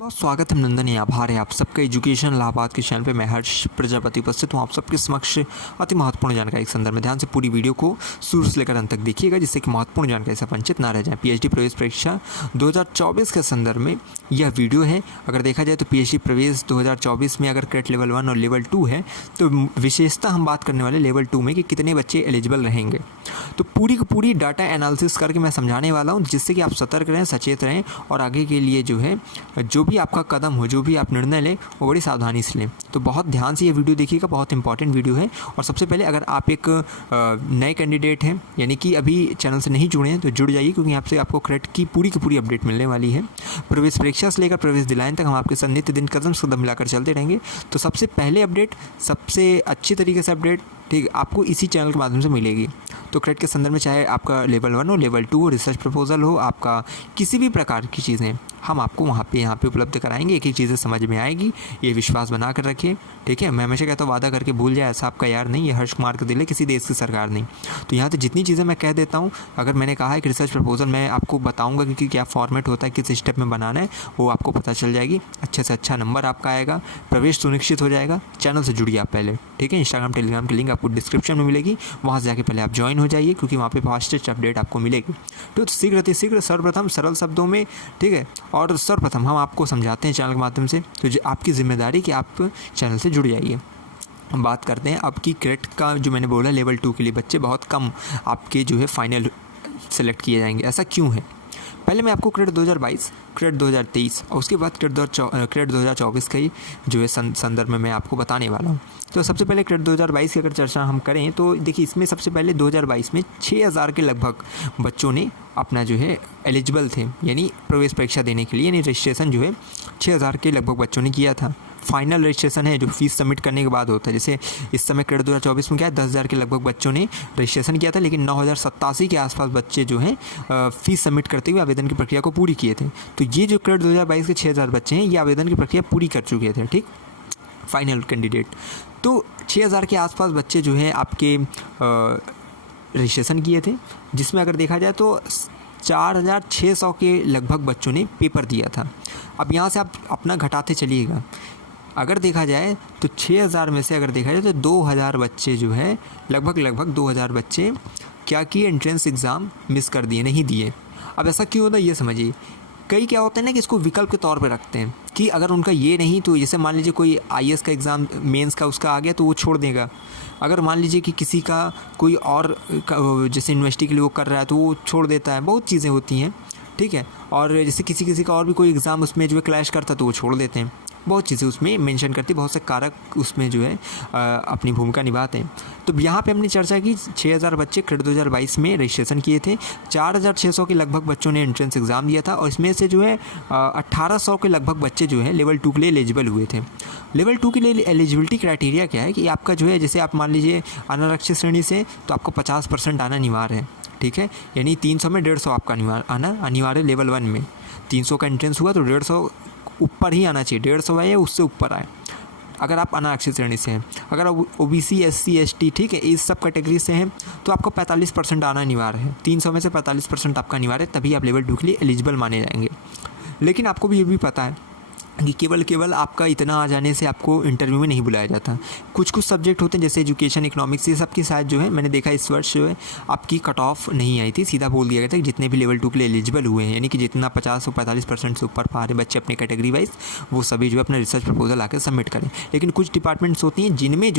बहुत स्वागत है, नंदन है, आभार है आप सबका एजुकेशन इलाहाबाद के चैनल पे। मैं हर्ष प्रजापति उपस्थित हूँ आप सबके समक्ष अति महत्वपूर्ण जानकारी के संदर्भ में। ध्यान से पूरी वीडियो को शुरू से लेकर अंत तक देखिएगा, जिससे कि महत्वपूर्ण जानकारी से वंचित ना रह जाए। पीएचडी प्रवेश परीक्षा 2024 के संदर्भ में यह वीडियो है। अगर देखा जाए तो पीएचडी प्रवेश 2024 में अगर क्रेट लेवल 1 और लेवल 2 है तो विशेषता हम बात करने वाले लेवल 2 में कि कितने बच्चे एलिजिबल रहेंगे। तो पूरी की पूरी डाटा एनालिसिस करके मैं समझाने वाला हूँ, जिससे कि आप सतर्क रहें, सचेत रहें और आगे के लिए जो भी आपका कदम हो, जो भी आप निर्णय लें, वो बड़ी सावधानी से लें। तो बहुत ध्यान से ये वीडियो देखिएगा, बहुत इंपॉर्टेंट वीडियो है। और सबसे पहले अगर आप एक नए कैंडिडेट हैं, यानी कि अभी चैनल से नहीं जुड़े हैं, तो जुड़ जाइए, क्योंकि यहाँ से आपको क्रेट की पूरी अपडेट मिलने वाली है। प्रवेश परीक्षा से लेकर प्रवेश दिलाने तक हम आपके साथ नित्य दिन कदम से कदम मिलाकर चलते रहेंगे। तो सबसे पहले अपडेट, सबसे अच्छी तरीके से अपडेट, ठीक, आपको इसी चैनल के माध्यम से मिलेगी। तो क्रेट के संदर्भ में चाहे आपका लेवल 1 हो, लेवल 2 हो, रिसर्च प्रपोजल हो, आपका किसी भी प्रकार की चीज़ें हम आपको यहाँ पे उपलब्ध कराएंगे। एक एक चीज़ें समझ में आएगी, ये विश्वास बना कर रखिए, ठीक है। मैं हमेशा कहता हूँ, वादा करके भूल जाए, ऐसा आपका यार नहीं, ये हर्ष कुमार का दिल है, किसी देश की सरकार नहीं। तो यहाँ से जितनी चीज़ें मैं कह देता हूँ, अगर मैंने कहा है कि रिसर्च प्रपोजल मैं आपको बताऊँगा कि क्या फॉर्मेट होता है, किस स्टेप में बनाना है, वो आपको पता चल जाएगी। अच्छे से अच्छा नंबर आपका आएगा, प्रवेश सुनिश्चित हो जाएगा। चैनल से जुड़िए आप पहले, ठीक है। इंस्टाग्राम टेलीग्राम की लिंक आपको डिस्क्रिप्शन में मिलेगी, वहाँ से जाके पहले आप ज्वाइन हो जाइए, क्योंकि वहाँ पे फास्टेस्ट अपडेट आपको मिलेगी। तो शीघ्र अति शीघ्र, सर्वप्रथम सरल शब्दों में, ठीक है। और सर्वप्रथम हम आपको समझाते हैं चैनल के माध्यम से, तो आपकी जिम्मेदारी कि आप चैनल से जुड़ जाइए। हम बात करते हैं अब की क्रेट का, जो मैंने बोला लेवल 2 के लिए बच्चे बहुत कम आपके फाइनल सेलेक्ट किए जाएंगे। ऐसा क्यों है? पहले मैं आपको क्रेट 2022, क्रेट 2023 और उसके बाद क्रेट 2024 का ही संदर्भ में मैं आपको बताने वाला हूँ। तो सबसे पहले क्रेट 2022 की अगर चर्चा हम करें तो देखिए, इसमें सबसे पहले 2022 में 6000 के लगभग बच्चों ने अपना एलिजिबल थे, यानी प्रवेश परीक्षा देने के लिए, यानी रजिस्ट्रेशन 6000 के लगभग बच्चों ने किया था। फाइनल रजिस्ट्रेशन है जो फीस सबमिट करने के बाद होता है। जैसे इस समय क्रेट 2024 में क्या है, 10,000 के लगभग बच्चों ने रजिस्ट्रेशन किया था, लेकिन 9,087 के आसपास बच्चे फीस सबमिट करते हुए आवेदन की प्रक्रिया को पूरी किए थे। तो ये जो क्रेट 2022 के 6000 बच्चे हैं, ये आवेदन की प्रक्रिया पूरी कर चुके थे, ठीक, फाइनल कैंडिडेट। तो 6000 के आसपास बच्चे आपके रजिस्ट्रेशन किए थे, जिसमें अगर देखा जाए तो 4600 के लगभग बच्चों ने पेपर दिया था। अब यहाँ से आप अपना घटाते चलिएगा। अगर देखा जाए तो 6000 में से अगर देखा जाए तो 2000 बच्चे लगभग 2000 बच्चे क्या किए, एंट्रेंस एग्ज़ाम मिस कर दिए, नहीं दिए। अब ऐसा क्यों होता है ये समझिए। कई क्या होता है ना कि इसको विकल्प के तौर पे रखते हैं कि अगर उनका ये नहीं, तो जैसे मान लीजिए कोई आईएएस का एग्ज़ाम मेंस का उसका आ गया तो वो छोड़ देगा। अगर मान लीजिए कि किसी का कोई और जैसे यूनिवर्सिटी के लिए वो कर रहा है तो वो छोड़ देता है। बहुत चीज़ें होती हैं, ठीक है। और जैसे किसी का और भी कोई एग्ज़ाम उसमें क्लैश करता है तो वो छोड़ देते हैं। बहुत चीज़ें उसमें मेंशन करती, बहुत से कारक उसमें अपनी भूमिका निभाते हैं। तो यहाँ पे हमने चर्चा की, 6000 बच्चे क्रेट 2022 में रजिस्ट्रेशन किए थे, 4600 के लगभग बच्चों ने एंट्रेंस एग्ज़ाम दिया था, और इसमें से 1800 के लगभग बच्चे लेवल 2 के लिए एलिजिबल हुए थे। लेवल 2 के लिए एलिजिबिलिटी क्राइटेरिया क्या है कि आपका जैसे आप मान लीजिए अनारक्षित श्रेणी से, तो आपको 50% आना अनिवार्य है, ठीक है। यानी 300 में 150 आपका आना अनिवार्य। लेवल 1 में 300 का एंट्रेंस हुआ तो 150 ऊपर ही आना चाहिए, 150 आए या उससे ऊपर आए, अगर आप अनारक्षित श्रेणी से हैं। अगर आप ओबीसी, एससी, एसटी, ठीक है, इस सब कैटेगरी से हैं तो आपको 45% आना अनिवार्य है। 300 में से 45% आपका अनिवार्य है, तभी आप लेवल 2 के लिए एलिजिबल माने जाएंगे। लेकिन आपको भी ये भी पता है कि केवल आपका इतना आ जाने से आपको इंटरव्यू में नहीं बुलाया जाता। कुछ सब्जेक्ट होते हैं जैसे एजुकेशन, इकोनॉमिक्स, ये सब की शायद मैंने देखा इस वर्ष आपकी कट ऑफ नहीं आई थी। सीधा बोल दिया गया था कि जितने भी लेवल 2 के लिए एलिजिबल हुए हैं, यानी कि जितना 50 और 45% से ऊपर पा रहे बच्चे अपने कैटेगरी वाइज, वो सभी अपना रिसर्च प्रपोजल आकर सबमिट करें। लेकिन कुछ डिपार्टमेंट्स होती हैं जिनमें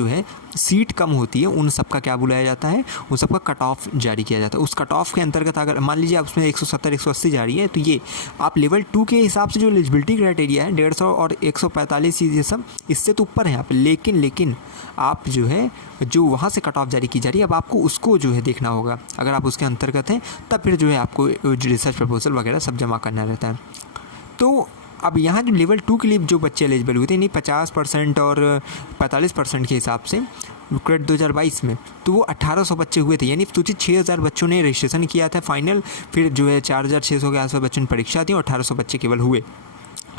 सीट कम होती है, उन सबका क्या बुलाया जाता है, उन सबका कट ऑफ जारी किया जाता है। उस कट ऑफ के अंतर्गत अगर मान लीजिए आप उसमें 170, 180 जा रही है, तो ये आप लेवल 2 के हिसाब से जो एलिजिबिलिटी क्राइटेरिया है 150 और 145, ये सब इससे तो ऊपर हैं आप। लेकिन आप जो वहाँ से कट ऑफ जारी की जा रही है, अब आपको उसको देखना होगा। अगर आप उसके अंतर्गत हैं तब फिर आपको रिसर्च प्रपोजल वगैरह सब जमा करना रहता है। तो अब यहाँ जो लेवल 2 के लिए जो बच्चे एलिजिबल हुए थे, यानी 50% और 45% के हिसाब से क्रेट 2022 में, तो वो 1800 बच्चे हुए थे। यानी सोचिए 6000 बच्चों ने रजिस्ट्रेशन किया था फाइनल, फिर 4600 के आसपास बच्चों ने परीक्षा दी और 1800 बच्चे केवल हुए,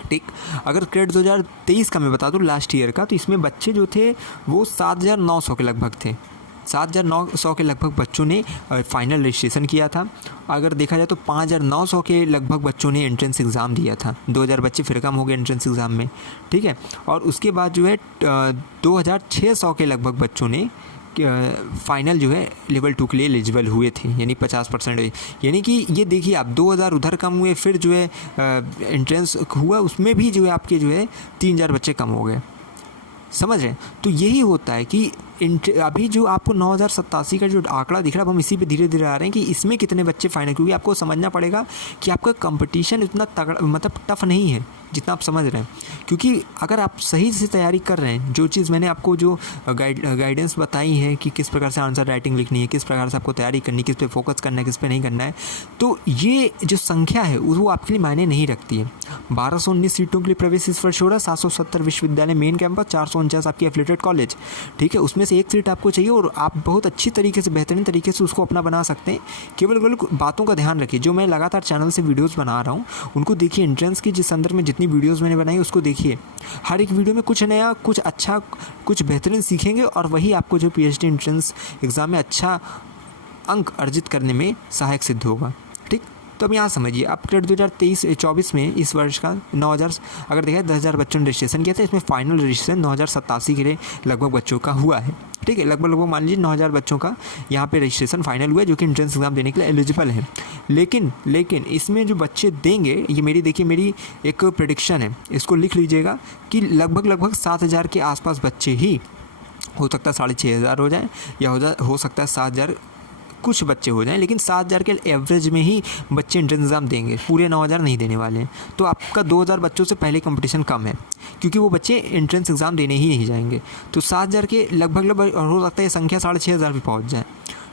ठीक। अगर क्रेट 2023 का मैं बता दूं लास्ट ईयर का, तो इसमें बच्चे थे वो 7900 के लगभग थे, 7,900 के लगभग बच्चों ने फाइनल रजिस्ट्रेशन किया था। अगर देखा जाए तो 5,900 के लगभग बच्चों ने एंट्रेंस एग्ज़ाम दिया था। 2,000 बच्चे फिर कम हो गए एंट्रेंस एग्ज़ाम में, ठीक है। और उसके बाद जो है 2,600 के लगभग बच्चों ने फाइनल जो है लेवल 2 के लिए एलिजिबल हुए थे, यानी 50%। यानी कि ये देखिए आप 2,000 उधर कम हुए, फिर जो है एंट्रेंस हुआ उसमें भी जो है आपके जो है 3,000 बच्चे कम हो गए, समझ रहे हैं। तो यही होता है कि अभी जो आपको 9,087 का जो आंकड़ा दिख रहा है, अब हम इसी पे धीरे धीरे आ रहे हैं कि इसमें कितने बच्चे फाइनल, क्योंकि आपको समझना पड़ेगा कि आपका कंपटीशन इतना तगड़ा मतलब टफ नहीं है जितना आप समझ रहे हैं। क्योंकि अगर आप सही से तैयारी कर रहे हैं, जो चीज़ मैंने आपको जो गाइडेंस बताई है कि किस प्रकार से आंसर राइटिंग लिखनी है, किस प्रकार से आपको तैयारी करनी है, किस पे फोकस करना है, किस पे नहीं करना है, तो ये जो संख्या है वो आपके लिए मायने नहीं रखती है। 1,219 सीटों के लिए प्रवेश इस वर्ष हो रहा है। 770 विश्वविद्यालय मेन कैंपस, 449 आपकी एफिलिएटेड कॉलेज, ठीक है। उसमें से एक सीट आपको चाहिए और आप बहुत अच्छी तरीके से, बेहतरीन तरीके से उसको अपना बना सकते हैं। केवल बातों का ध्यान रखिए। जो मैं लगातार चैनल से वीडियोस बना रहा हूँ उनको देखिए, एंट्रेंस की जिस संदर्भ में जितनी वीडियोस मैंने बनाई उसको देखिए। हर एक वीडियो में कुछ नया, कुछ अच्छा, कुछ बेहतरीन सीखेंगे और वही आपको जो PhD एंट्रेंस एग्ज़ाम में अच्छा अंक अर्जित करने में सहायक सिद्ध होगा, ठीक। तो अब यहाँ समझिए, आप क्रेड 2023-24 में इस वर्ष का 9,000 अगर देखा 10,000 बच्चों ने रजिस्ट्रेशन किया था। इसमें फाइनल रजिस्ट्रेशन 9,087 के लिए लगभग बच्चों का हुआ है, ठीक है। लगभग मान लीजिए 9,000 बच्चों का यहाँ पे रजिस्ट्रेशन फाइनल हुआ है, जो कि एंट्रेंस एग्ज़ाम देने के लिए एलिजिबल है। लेकिन इसमें जो बच्चे देंगे, ये मेरी एक प्रेडिक्शन है, इसको लिख लीजिएगा कि लगभग 7,000 के आसपास बच्चे ही, हो सकता है 6,500 हो जाए, या हो सकता है 7,000 कुछ बच्चे हो जाएं, लेकिन 7,000 के एवरेज में ही बच्चे एंट्रेंस एग्ज़ाम देंगे, पूरे 9,000 नहीं देने वाले हैं। तो आपका 2,000 बच्चों से पहले कंपटीशन कम है, क्योंकि वो बच्चे एंट्रेंस एग्ज़ाम देने ही नहीं जाएंगे। तो 7,000 के लगभग हो सकता है संख्या 6,500 भी पहुँच जाए,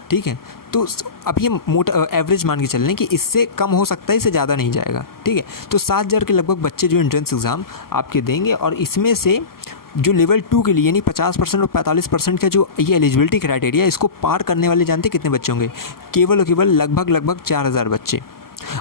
ठीक है। तो अब ये मोटा एवरेज मान के चल रहे हैं कि इससे कम हो सकता है, इससे ज़्यादा नहीं जाएगा, ठीक है। तो 7,000 के लगभग बच्चे जो एंट्रेंस एग्ज़ाम आपके देंगे, और इसमें से जो लेवल 2 के लिए यानी 50% और 45% का जो ये एलिजिबिलिटी क्राइटेरिया, इसको पार करने वाले जानते कितने बच्चे होंगे? केवल और केवल लगभग 4,000 बच्चे।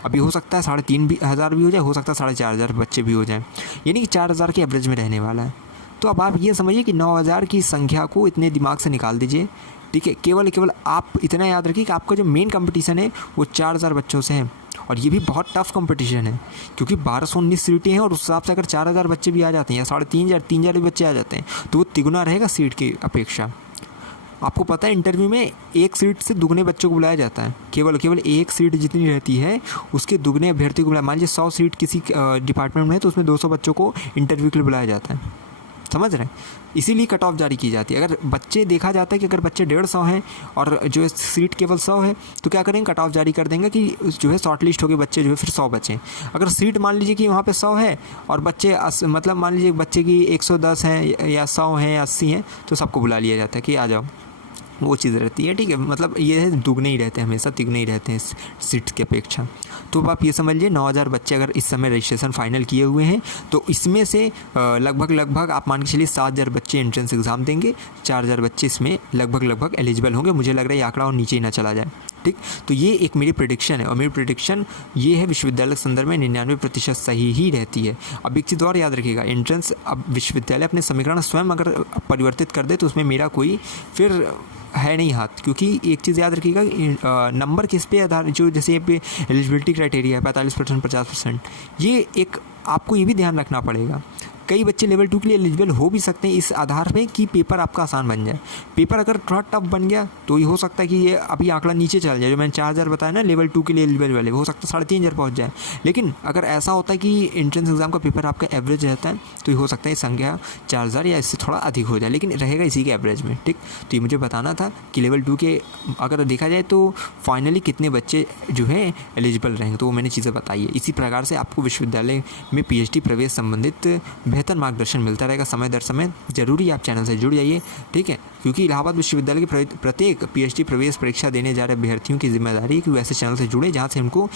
अभी हो सकता है 3,500 भी हो जाए, हो सकता है 4,500 बच्चे भी हो जाएं, यानी कि 4,000 के एवरेज में रहने वाला है। तो अब आप ये समझिए कि 9,000 की संख्या को इतने दिमाग से निकाल दीजिए, ठीक है। केवल आप इतना याद रखिए कि आपका जो मेन कंपटीशन है वो 4,000 बच्चों से है, और ये भी बहुत टफ कंपटीशन है, क्योंकि 1,219 सीटें हैं, और उस हिसाब से अगर 4,000 बच्चे भी आ जाते हैं या 3,500 भी बच्चे आ जाते हैं, तो वो तिगुना रहेगा सीट की अपेक्षा। आपको पता है इंटरव्यू में एक सीट से दुगने बच्चों को बुलाया जाता है, केवल एक सीट जितनी रहती है उसके दुगने अभ्यर्थी को बुलाया। मान लीजिए 100 सीट किसी डिपार्टमेंट में है, तो उसमें 200 बच्चों को इंटरव्यू के लिए बुलाया जाता है, समझ रहे हैं। इसीलिए कट ऑफ जारी की जाती है। अगर बच्चे देखा जाता है कि अगर बच्चे 150 हैं और जो है सीट केवल 100 है, तो क्या करेंगे, कट ऑफ जारी कर देंगे कि जो है शॉर्ट लिस्ट हो गए बच्चे जो है फिर 100 बचे। अगर सीट मान लीजिए कि वहाँ पे 100 है और बच्चे मतलब मान लीजिए बच्चे की 110 हैं या 100 हैं या 80 हैं, तो सबको बुला लिया जाता है कि आ जाओ, वो चीज़ रहती है, ठीक है। मतलब ये है दुगने ही रहते हैं, हमेशा तिगुने ही रहते हैं सीट्स की अपेक्षा। तो आप ये समझ लीजिए 9,000 बच्चे अगर इस समय रजिस्ट्रेशन फाइनल किए हुए हैं, तो इसमें से लगभग आप मान के चलिए 7,000 बच्चे एंट्रेंस एग्ज़ाम देंगे, 4,000 बच्चे इसमें लगभग एलिजिबल होंगे। मुझे लग रहा है ये आंकड़ा और नीचे ही ना चला जाए, ठीक। तो ये एक मेरी प्रेडिक्शन है, और मेरी प्रेडिक्शन ये है विश्वविद्यालय के संदर्भ में 99% सही ही रहती है। अब एक चीज़ और याद रखिएगा, एंट्रेंस अब विश्वविद्यालय अपने समीकरण स्वयं अगर परिवर्तित कर दे तो उसमें मेरा कोई फिर है नहीं हाथ, क्योंकि एक चीज़ याद रखिएगा, नंबर किस पे आधार, जो जैसे ये पे एलिजिबिलिटी क्राइटेरिया है 45%, 50%, ये एक आपको ये भी ध्यान रखना पड़ेगा। कई बच्चे लेवल 2 के लिए एलिजिबल हो भी सकते हैं इस आधार पे कि पेपर आपका आसान बन जाए। पेपर अगर थोड़ा टफ बन गया तो ये हो सकता है कि ये अभी आंकड़ा नीचे चल जाए, जो मैंने 4,000 बताया ना लेवल 2 के लिए एलिजिबल वाले, हो सकता है 3,500 पहुंच जाए। लेकिन अगर ऐसा होता है कि एंट्रेंस एग्जाम का पेपर आपका एवरेज रहता है, तो ये हो सकता है संख्या 4,000 या इससे थोड़ा अधिक हो जाए, लेकिन रहेगा इसी के एवरेज में, ठीक। तो ये मुझे बताना था कि लेवल 2 के अगर देखा जाए तो फाइनली कितने बच्चे जो है एलिजिबल रहेंगे, तो वो मैंने चीज़ें बताई है। इसी प्रकार से आपको विश्वविद्यालय में PhD प्रवेश संबंधित बेहतर मार्गदर्शन मिलता रहेगा समय दर समय। जरूरी आप चैनल से जुड़ जाइए, ठीक है, क्योंकि इलाहाबाद विश्वविद्यालय के प्रत्येक PhD प्रवेश परीक्षा देने जा रहे अभ्यर्थियों की जिम्मेदारी है कि वैसे चैनल से जुड़े जहाँ से उनको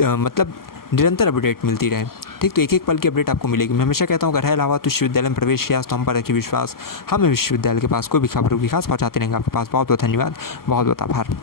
मतलब निरंतर अपडेट मिलती रहे, ठीक। तो एक पल की अपडेट आपको मिलेगी। मैं हमेशा कहता हूँ अगर है इलाहाबाद विश्वविद्यालय में प्रवेश किया तो हम पर रखिए विश्वास, हमें विश्वविद्यालय के पास कोई भी खबर की खास पहुँचाते रहेंगे आपके पास। बहुत बहुत धन्यवाद, बहुत बहुत आभार।